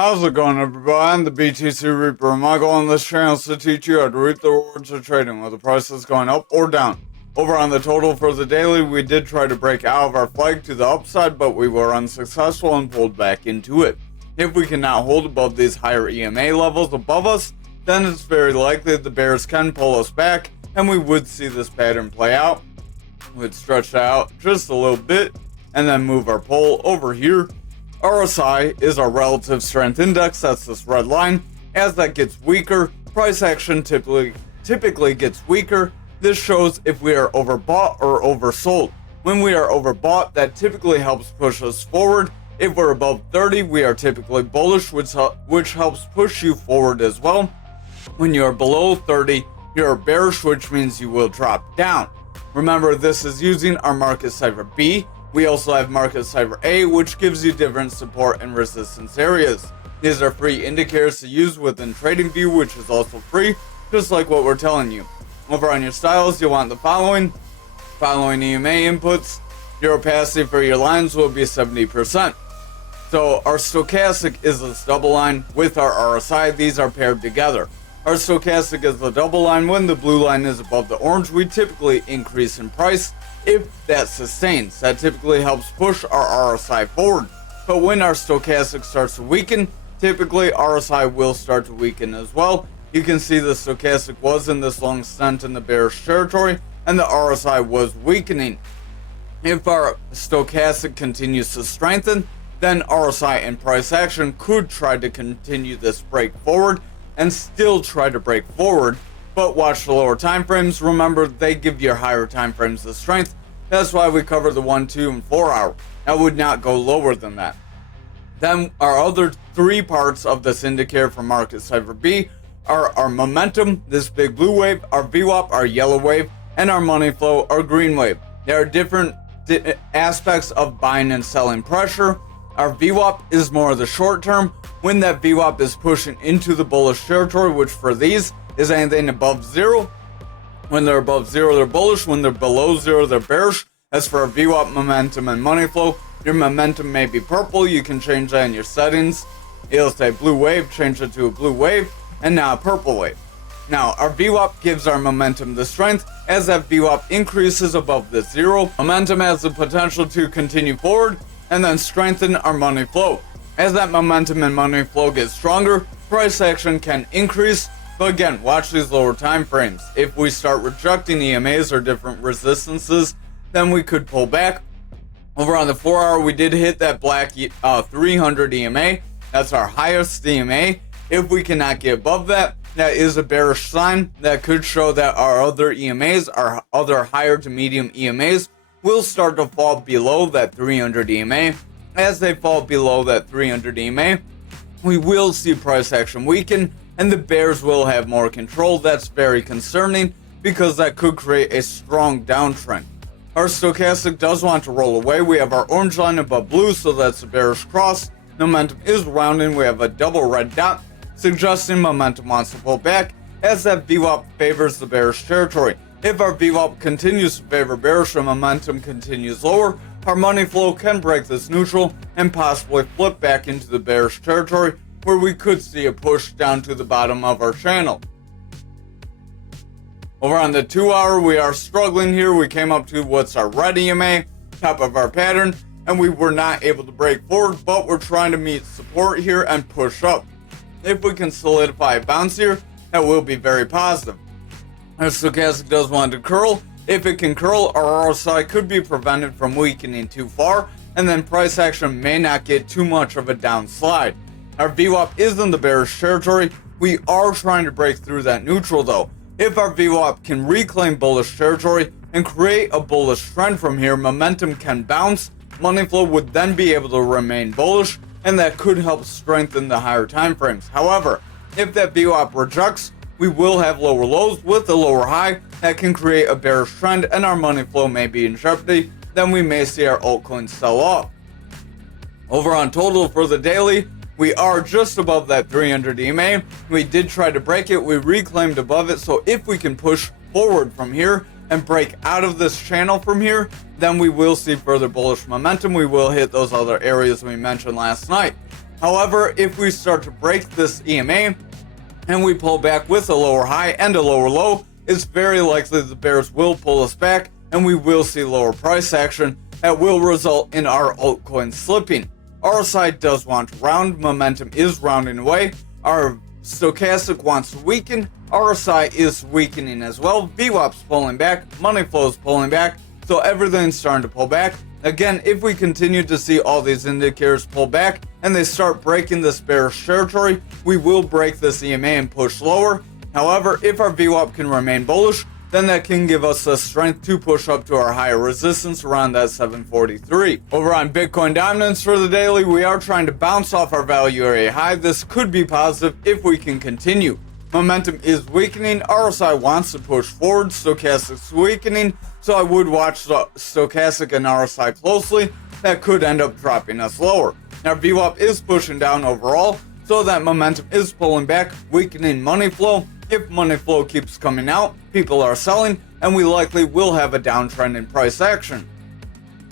How's it going, everybody? I'm the BTC Reaper, and my goal on this channel is to teach you how to reap the rewards of trading, whether the price is going up or down. Over on the total for the daily, we did try to break out of our flag to the upside, but we were unsuccessful and pulled back into it. If we cannot hold above these higher EMA levels above us, then it's very likely the bears can pull us back, and we would see this pattern play out. We'd stretch out just a little bit, and then move our pole over here. RSI is our relative strength index, that's this red line. As that gets weaker, price action typically gets weaker. This shows if we are overbought or oversold. When we are overbought, that typically helps push us forward. If we're above 30, we are typically bullish, which helps push you forward as well. When you are below 30, you're bearish, which means you will drop down. Remember, this is using our market cipher B. We also have market cipher A, which gives you different support and resistance areas. These are free indicators to use within TradingView, which is also free, just like what we're telling you. Over on your styles, you'll want the following EMA inputs. Your opacity for your lines will be 70%. So our stochastic is this double line with our RSI. These are paired together. Our stochastic is the double line. When the blue line is above the orange, we typically increase in price. If that sustains, that typically helps push our RSI forward. But when our stochastic starts to weaken, typically RSI will start to weaken as well. You can see the stochastic was in this long stint in the bearish territory, and the RSI was weakening. If our stochastic continues to strengthen, then RSI and price action could try to continue this break forward and still try to break forward. But watch the lower time frames. Remember, they give your higher time frames the strength. That's why we cover the 1, 2, and 4 hour. I would not go lower than that. Then our other three parts of this indicator for market cipher B are our momentum, this big blue wave, our VWAP, our yellow wave, and our money flow, our green wave. There are different aspects of buying and selling pressure. Our VWAP is more of the short term. When that VWAP is pushing into the bullish territory, which for these is anything above 0. When they're above 0, they're bullish. When they're below 0, they're bearish. As for our VWAP, momentum, and money flow, your momentum may be purple. You can change that in your settings. It'll say blue wave, change it to a blue wave, and now a purple wave. Now, our VWAP gives our momentum the strength. As that VWAP increases above the 0, momentum has the potential to continue forward and then strengthen our money flow. As that momentum and money flow get stronger, price action can increase. But again, watch these lower time frames. If we start rejecting EMAs or different resistances, then we could pull back. Over on the 4 hour, we did hit that black 300 EMA. That's our highest EMA. If we cannot get above that, that is a bearish sign. That could show that our other EMAs, our other higher to medium EMAs, will start to fall below that 300 EMA. As they fall below that 300 EMA, we will see price action weaken, and the bears will have more control. That's very concerning because that could create a strong downtrend. Our stochastic does want to roll away. We have our orange line above blue, so that's a bearish cross. Momentum is rounding. We have a double red dot, suggesting momentum wants to pull back as that VWAP favors the bearish territory. If our VWAP continues to favor bearish and momentum continues lower, our money flow can break this neutral and possibly flip back into the bearish territory, where we could see a push down to the bottom of our channel. Over on the 2 hour, we are struggling here. We came up to what's our red EMA, top of our pattern, and we were not able to break forward, but we're trying to meet support here and push up. If we can solidify a bounce here, that will be very positive. Our stochastic does want to curl. If it can curl, our RSI could be prevented from weakening too far, and then price action may not get too much of a downslide. Our VWAP is in the bearish territory. We are trying to break through that neutral though. If our VWAP can reclaim bullish territory and create a bullish trend from here, momentum can bounce. Money flow would then be able to remain bullish, and that could help strengthen the higher time frames. However, if that VWAP rejects, we will have lower lows with a lower high that can create a bearish trend, and our money flow may be in jeopardy. Then we may see our altcoins sell off. Over on total for the daily, we are just above that 300 EMA. We did try to break it. We reclaimed above it. So if we can push forward from here and break out of this channel from here, then we will see further bullish momentum. We will hit those other areas we mentioned last night. However, if we start to break this EMA and we pull back with a lower high and a lower low, it's very likely the bears will pull us back and we will see lower price action that will result in our altcoin slipping. RSI does want to round, momentum is rounding away, our stochastic wants to weaken, RSI is weakening as well, VWAP's pulling back, money flow's pulling back, so everything's starting to pull back. Again, if we continue to see all these indicators pull back and they start breaking this bearish territory, we will break this EMA and push lower. However, if our VWAP can remain bullish, then that can give us the strength to push up to our higher resistance around that 743. Over on Bitcoin dominance for the daily, we are trying to bounce off our value area high. This could be positive if we can continue. Momentum is weakening, RSI wants to push forward, stochastic's weakening, so I would watch the stochastic and RSI closely. That could end up dropping us lower. Our VWAP is pushing down overall, so that momentum is pulling back, weakening money flow. If money flow keeps coming out, people are selling, and we likely will have a downtrend in price action.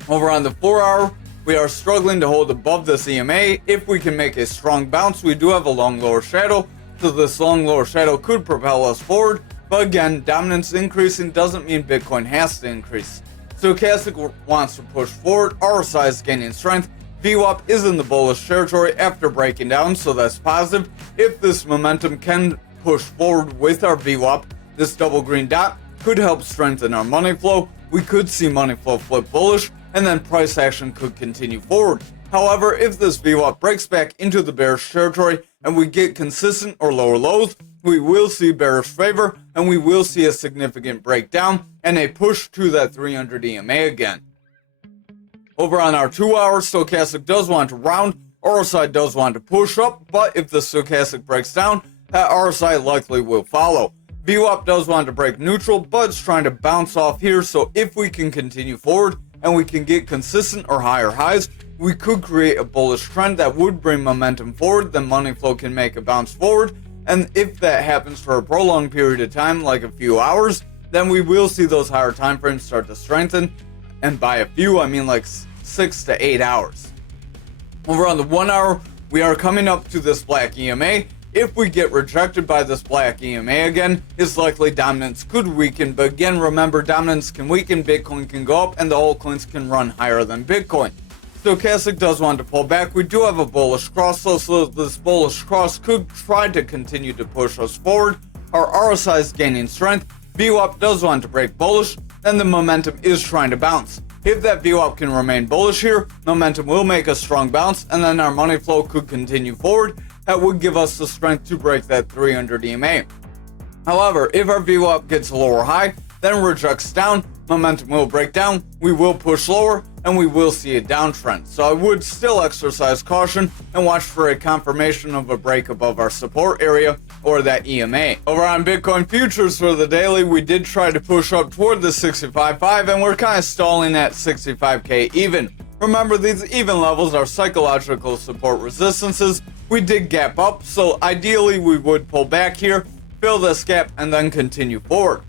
Over on the 4 hour, we are struggling to hold above this EMA. If we can make a strong bounce, we do have a long lower shadow, so this long lower shadow could propel us forward. But again, dominance increasing doesn't mean Bitcoin has to increase. Stochastic wants to push forward, RSI is gaining strength, VWAP is in the bullish territory after breaking down, so that's positive. If this momentum can push forward with our VWAP, this double green dot could help strengthen our money flow. We could see money flow flip bullish, and then price action could continue forward. However, if this VWAP breaks back into the bearish territory and we get consistent or lower lows, we will see bearish favor and we will see a significant breakdown and a push to that 300 EMA again. Over on our 2 hour, stochastic does want to round, RSI does want to push up, but if the stochastic breaks down, that RSI likely will follow. VWAP does want to break neutral, but it's trying to bounce off here, so if we can continue forward and we can get consistent or higher highs, we could create a bullish trend that would bring momentum forward, then money flow can make a bounce forward, and if that happens for a prolonged period of time, like a few hours, then we will see those higher time frames start to strengthen, and by a few, I mean like 6 to 8 hours. Over on the 1 hour, we are coming up to this black EMA. If we get rejected by this black EMA again, it's likely dominance could weaken, but again, remember, dominance can weaken, Bitcoin can go up, and the altcoins can run higher than Bitcoin. Stochastic does want to pull back. We do have a bullish cross, so this bullish cross could try to continue to push us forward. Our RSI is gaining strength. VWAP does want to break bullish, and the momentum is trying to bounce. If that VWAP can remain bullish here, momentum will make a strong bounce, and then our money flow could continue forward. That would give us the strength to break that 300 EMA. However, if our VWAP gets a lower high, then rejects down, momentum will break down, we will push lower, and we will see a downtrend. So I would still exercise caution and watch for a confirmation of a break above our support area or that EMA. Over on Bitcoin futures for the daily, we did try to push up toward the 65.5 and we're kind of stalling at 65k even. Remember, these even levels are psychological support resistances. We did gap up, so ideally we would pull back here, fill this gap, and then continue forward.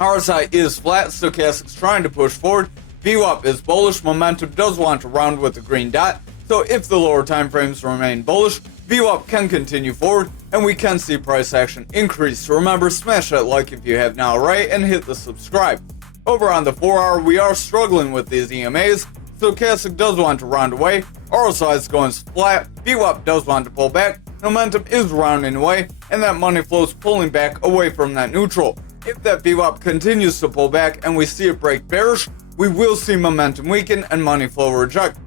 RSI is flat, stochastic's trying to push forward, VWAP is bullish, momentum does want to round with the green dot, so if the lower time frames remain bullish, VWAP can continue forward, and we can see price action increase. So remember, smash that like if you have not already, and hit the subscribe. Over on the 4 hour, we are struggling with these EMAs. Stochastic does want to round away, RSI is going flat, VWAP does want to pull back, momentum is rounding away, and that money flow is pulling back away from that neutral. If that VWAP continues to pull back and we see it break bearish, we will see momentum weaken and money flow reject.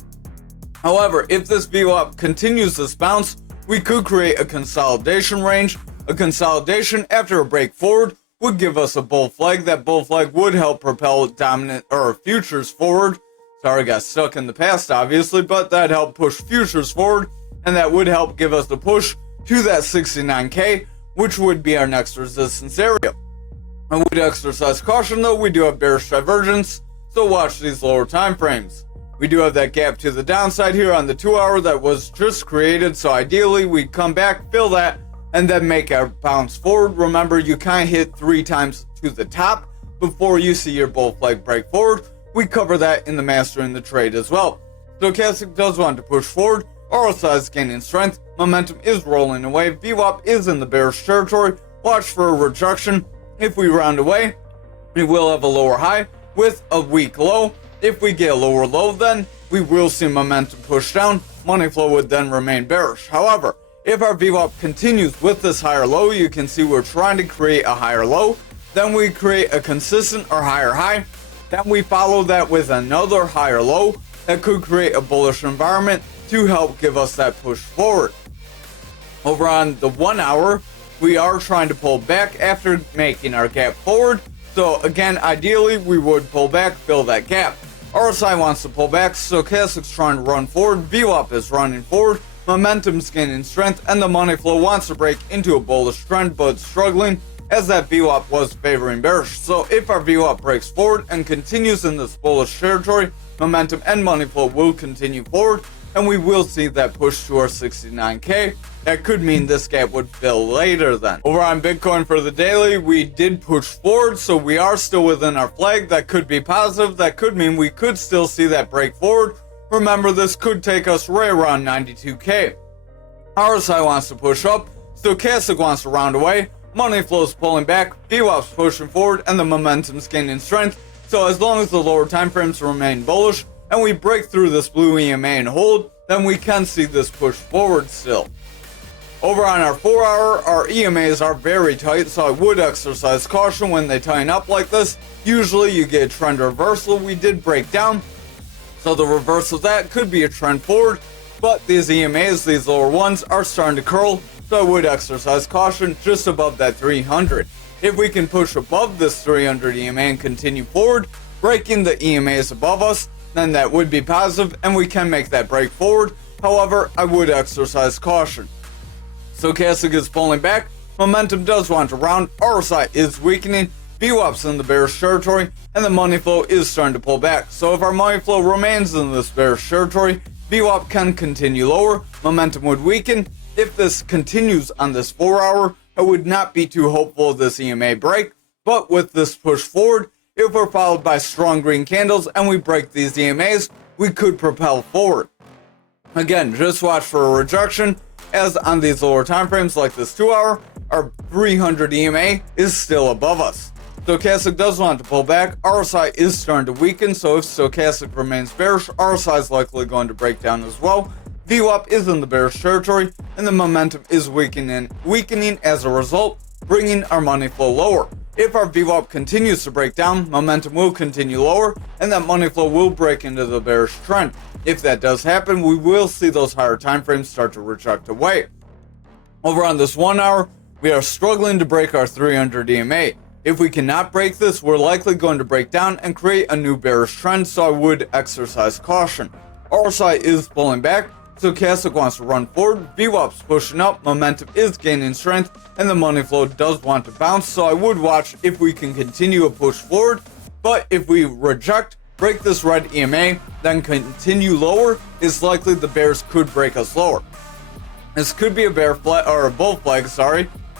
However, if this VWAP continues this bounce, we could create a consolidation range. A consolidation after a break forward would give us a bull flag. That bull flag would help propel dominant or futures forward. Sorry, got stuck in the past, obviously, but that helped push futures forward, and that would help give us the push to that 69k, which would be our next resistance area. I would exercise caution though, we do have bearish divergence, so watch these lower time frames. We do have that gap to the downside here on the 2 hour that was just created, so ideally we come back, fill that, and then make our bounce forward. Remember, you kind of hit 3 times to the top before you see your bull flag break forward. We cover that in the Mastering the Trade as well. Stochastic does want to push forward, RSI is gaining strength, momentum is rolling away, VWAP is in the bearish territory, watch for a rejection. If we round away, we will have a lower high with a weak low. If we get a lower low, then we will see momentum push down. Money flow would then remain bearish. However, if our VWAP continues with this higher low, you can see we're trying to create a higher low. Then we create a consistent or higher high. Then we follow that with another higher low that could create a bullish environment to help give us that push forward. Over on the 1 hour, we are trying to pull back after making our gap forward. So again, ideally, we would pull back, fill that gap. RSI wants to pull back, stochastic's trying to run forward, VWAP is running forward, momentum's gaining strength, and the money flow wants to break into a bullish trend, but struggling as that VWAP was favoring bearish. So if our VWAP breaks forward and continues in this bullish territory, momentum and money flow will continue forward, and we will see that push to our 69K. That could mean this gap would fill later then. Over on Bitcoin for the daily, we did push forward, so we are still within our flag. That could be positive. That could mean we could still see that break forward. Remember, this could take us right around 92K. RSI wants to push up, stochastic wants to round away, money flow's pulling back, VWAP's pushing forward, and the momentum's gaining strength. So as long as the lower time frames remain bullish, and we break through this blue EMA and hold, then we can see this push forward still. Over on our 4 hour, our EMAs are very tight, so I would exercise caution when they tighten up like this. Usually you get a trend reversal. We did break down, so the reverse of that could be a trend forward, but these EMAs, these lower ones, are starting to curl, so I would exercise caution just above that 300. If we can push above this 300 EMA and continue forward, breaking the EMAs above us, then that would be positive and we can make that break forward. However, I would exercise caution. Stochastic is pulling back, momentum does want to round, RSI is weakening, VWAP's in the bearish territory, and the money flow is starting to pull back. So if our money flow remains in this bearish territory, VWAP can continue lower, momentum would weaken. If this continues on this 4 hour, I would not be too hopeful of this EMA break, but with this push forward, if we're followed by strong green candles and we break these EMAs, we could propel forward. Again, just watch for a rejection, as on these lower time frames like this 2 hour, our 300 EMA is still above us. Stochastic does want to pull back, RSI is starting to weaken, so if stochastic remains bearish, RSI is likely going to break down as well. VWAP is in the bearish territory, and the momentum is weakening as a result, bringing our money flow lower. If our VWAP continues to break down, momentum will continue lower, and that money flow will break into the bearish trend. If that does happen, we will see those higher time frames start to reject away. Over on this 1 hour, we are struggling to break our 300 EMA. If we cannot break this, we're likely going to break down and create a new bearish trend, so I would exercise caution. RSI is pulling back, stochastic wants to run forward, VWAP's pushing up, momentum is gaining strength, and the money flow does want to bounce, so I would watch if we can continue a push forward. But if we reject, break this red EMA, then continue lower, it's likely the bears could break us lower. This could be a bear flag, or a bull flag,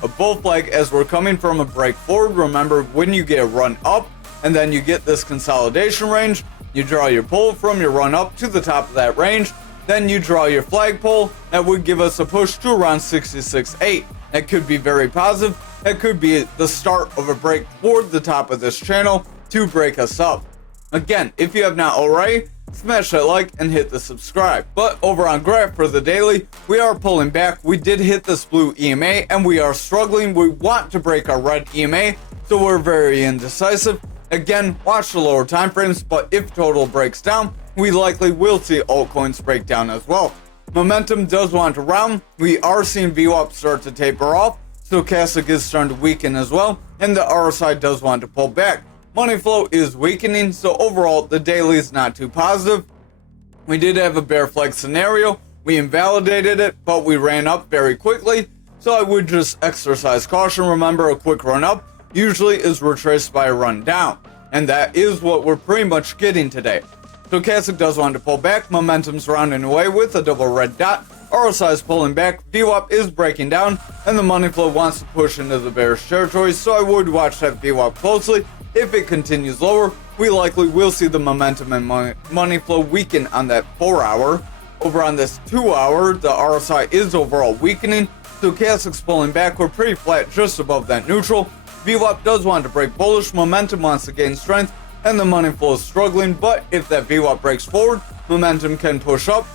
a bull flag as we're coming from a break forward. Remember, when you get a run up and then you get this consolidation range, you draw your pull from your run up to the top of that range, then you draw your flagpole. That would give us a push to around 66.8. That could be very positive. That could be the start of a break toward the top of this channel to break us up. Again, if you have not already, smash that like and hit the subscribe. But over on graph for the daily, we are pulling back. We did hit this blue EMA and we are struggling. We want to break our red EMA, so we're very indecisive. Again, watch the lower time frames, but if total breaks down, we likely will see altcoins break down as well. Momentum does want to round. We are seeing VWAP start to taper off. Stochastic is starting to weaken as well, and the RSI does want to pull back. Money flow is weakening, so overall the daily is not too positive. We did have a bear flag scenario. We invalidated it, but we ran up very quickly, so I would just exercise caution. Remember, a quick run up usually is retraced by a run down, and that is what we're pretty much getting today. Stochastic does want to pull back, momentum's rounding away with a double red dot, RSI is pulling back, VWAP is breaking down, and the money flow wants to push into the bearish territory, so I would watch that VWAP closely. If it continues lower, we likely will see the momentum and money flow weaken on that 4 hour. Over on this 2 hour, the RSI is overall weakening, stochastic's pulling back, we're pretty flat just above that neutral. VWAP does want to break bullish, momentum wants to gain strength, and the money flow is struggling, but if that VWAP breaks forward, momentum can push up,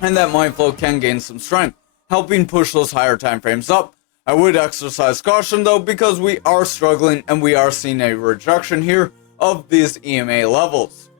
and that money flow can gain some strength, helping push those higher time frames up. I would exercise caution though, because we are struggling and we are seeing a rejection here of these EMA levels.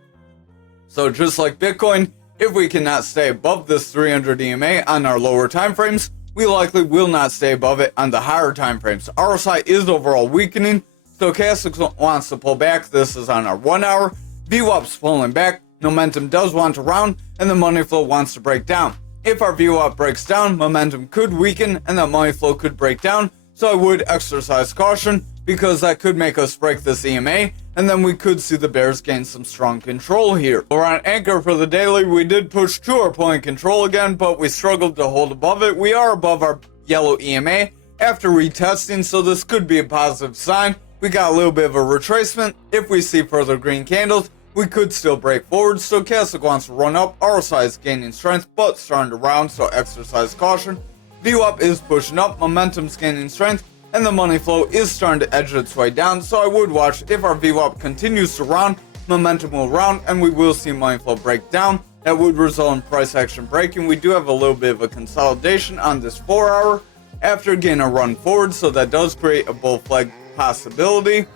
So just like Bitcoin, if we cannot stay above this 300 EMA on our lower time frames, we likely will not stay above it on the higher time frames. RSI is overall weakening, stochastic wants to pull back, this is on our 1 hour, VWAP's pulling back, momentum does want to round, and the money flow wants to break down. If our VWAP breaks down, momentum could weaken and that money flow could break down, so I would exercise caution because that could make us break this EMA, and then we could see the bears gain some strong control here. We're on Ankr for the daily. We did push to our point control again, but we struggled to hold above it. We are above our yellow EMA after retesting, so this could be a positive sign. We got a little bit of a retracement. If we see further green candles, we could still break forward. Stochastic wants to run up. RSI is gaining strength, but starting to round, so exercise caution. VWAP is pushing up. Momentum's gaining strength, and the money flow is starting to edge its way down, so I would watch. If our VWAP continues to round, momentum will round, and we will see money flow break down. That would result in price action breaking. We do have a little bit of a consolidation on this 4 hour after getting a run forward, so that does create a bull flag possibility.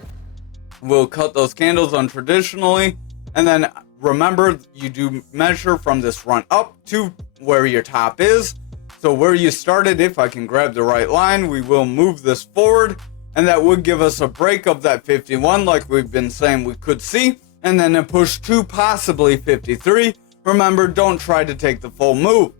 We'll cut those candles untraditionally, and then remember, you do measure from this run up to where your top is. So where you started, if I can grab the right line, we will move this forward, and that would give us a break of that 51 like we've been saying we could see, and then a push to possibly 53. Remember, don't try to take the full move.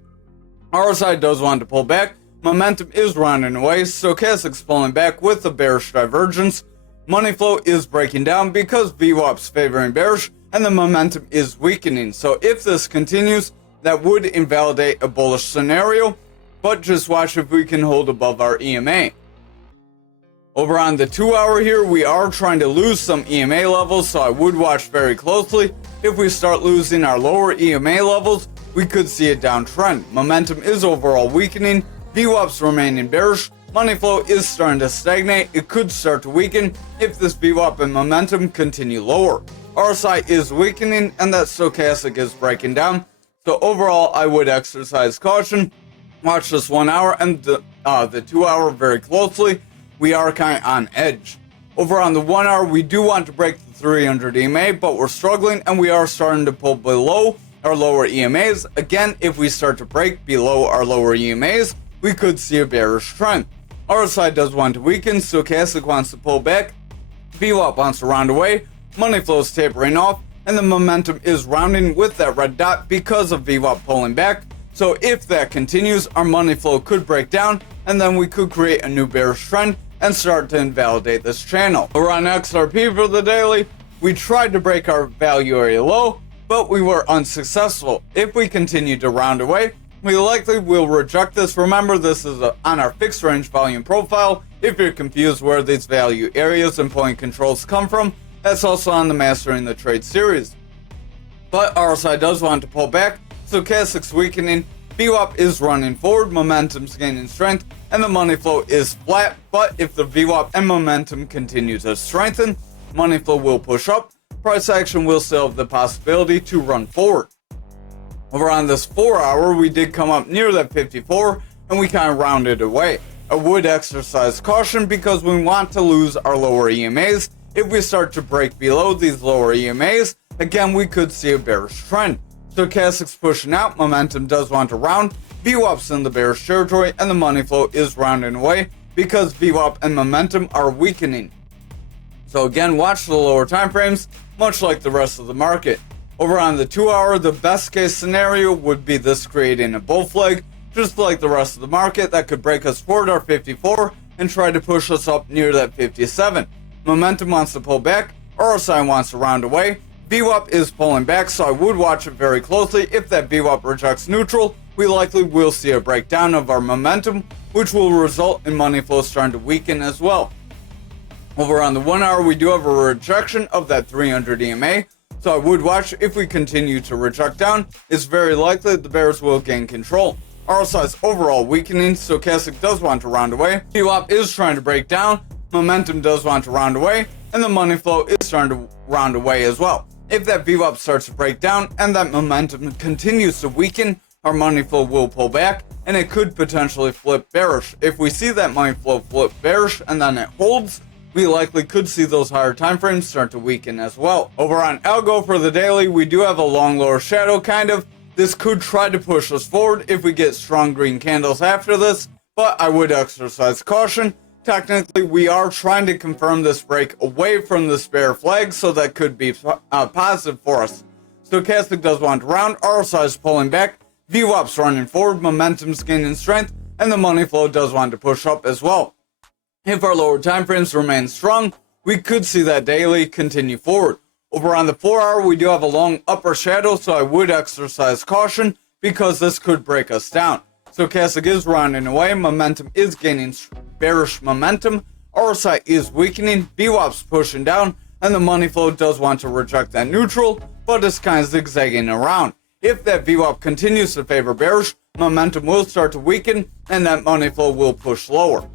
RSI does want to pull back. Momentum is rounding away. Stochastic's pulling back with a bearish divergence. Money flow is breaking down because VWAP's favoring bearish, and the momentum is weakening. So if this continues, that would invalidate a bullish scenario, but just watch if we can hold above our EMA. Over on the 2 hour here, we are trying to lose some EMA levels, so I would watch very closely. If we start losing our lower EMA levels, we could see a downtrend. Momentum is overall weakening. VWAP's remaining bearish. Money flow is starting to stagnate. It could start to weaken if this VWAP and momentum continue lower. RSI is weakening, and that stochastic is breaking down. So overall, I would exercise caution. Watch this 1 hour and the 2 hour very closely. We are kind of on edge. Over on the 1 hour, we do want to break the 300 EMA, but we're struggling, and we are starting to pull below our lower EMAs. Again, if we start to break below our lower EMAs, we could see a bearish trend. RSI does want to weaken. Stochastic wants to pull back. VWAP wants to round away. Money flow is tapering off, and the momentum is rounding with that red dot because of VWAP pulling back. So if that continues, our money flow could break down, and then we could create a new bearish trend and start to invalidate this channel. We're on XRP for the daily. We tried to break our value area low, but we were unsuccessful. If we continue to round away, we likely will reject this. Remember, this is on our fixed range volume profile. If you're confused where these value areas and point controls come from, that's also on the Mastering the Trade series. But RSI does want to pull back. Stochastic's weakening. VWAP is running forward. Momentum's gaining strength, and the money flow is flat. But if the VWAP and momentum continue to strengthen, money flow will push up. Price action will still have the possibility to run forward. Over on this 4 hour, we did come up near that 54, and we kind of rounded away. I would exercise caution because we want to lose our lower EMAs. If we start to break below these lower EMAs, again, we could see a bearish trend. Stochastic's pushing out. Momentum does want to round. VWAP's in the bearish territory, and the money flow is rounding away because VWAP and momentum are weakening. So again, watch the lower time frames, much like the rest of the market. Over on the 2 hour, the best case scenario would be this creating a bull flag, just like the rest of the market, that could break us toward our 54 and try to push us up near that 57. Momentum wants to pull back. RSI wants to round away. VWAP is pulling back, so I would watch it very closely. If that VWAP rejects neutral, we likely will see a breakdown of our momentum, which will result in money flow starting to weaken as well. Over on the 1 hour, we do have a rejection of that 300 EMA. So I would watch. If we continue to reject down, it's very likely the bears will gain control. RSI is overall weakening, stochastic does want to round away, VWAP is trying to break down, momentum does want to round away, and the money flow is starting to round away as well. If that VWAP starts to break down and that momentum continues to weaken, our money flow will pull back and it could potentially flip bearish. If we see that money flow flip bearish and then it holds, we likely could see those higher time frames start to weaken as well. Over on algo for the daily, we do have a long lower shadow kind of. This could try to push us forward if we get strong green candles after this, but I would exercise caution. Technically, we are trying to confirm this break away from this bear flag, so that could be positive for us. Stochastic does want to round, RSI is pulling back, VWAP's running forward, momentum's gaining strength, and the money flow does want to push up as well. If our lower time frames remain strong, we could see that daily continue forward. Over on the 4 hour, we do have a long upper shadow, so I would exercise caution because this could break us down. Stochastic is rounding away, momentum is gaining bearish momentum, RSI is weakening, VWAP's pushing down, and the money flow does want to reject that neutral, but it's kind of zigzagging around. If that VWAP continues to favor bearish, momentum will start to weaken, and that money flow will push lower.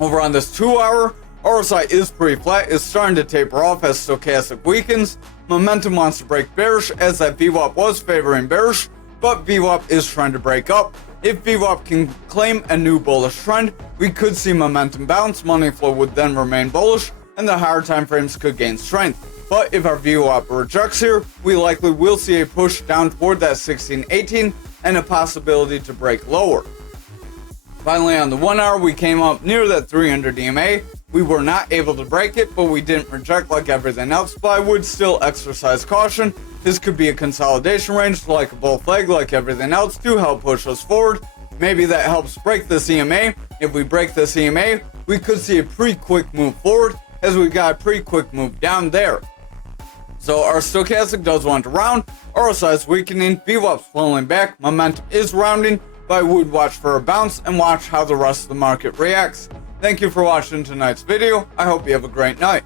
Over on this 2 hour, RSI is pretty flat, it's starting to taper off as stochastic weakens. Momentum wants to break bearish as that VWAP was favoring bearish, but VWAP is trying to break up. If VWAP can claim a new bullish trend, we could see momentum bounce, money flow would then remain bullish, and the higher time frames could gain strength. But if our VWAP rejects here, we likely will see a push down toward that 1618 and a possibility to break lower. Finally, on the 1 hour, we came up near that 300 EMA. We were not able to break it, but we didn't reject like everything else, but I would still exercise caution. This could be a consolidation range like a bull flag like everything else to help push us forward. Maybe that helps break this EMA. If we break this EMA, we could see a pretty quick move forward as we got a pretty quick move down there. So our stochastic does want to round, RSI is weakening, VWAP's pulling back, momentum is rounding, but I would watch for a bounce and watch how the rest of the market reacts. Thank you for watching tonight's video. I hope you have a great night.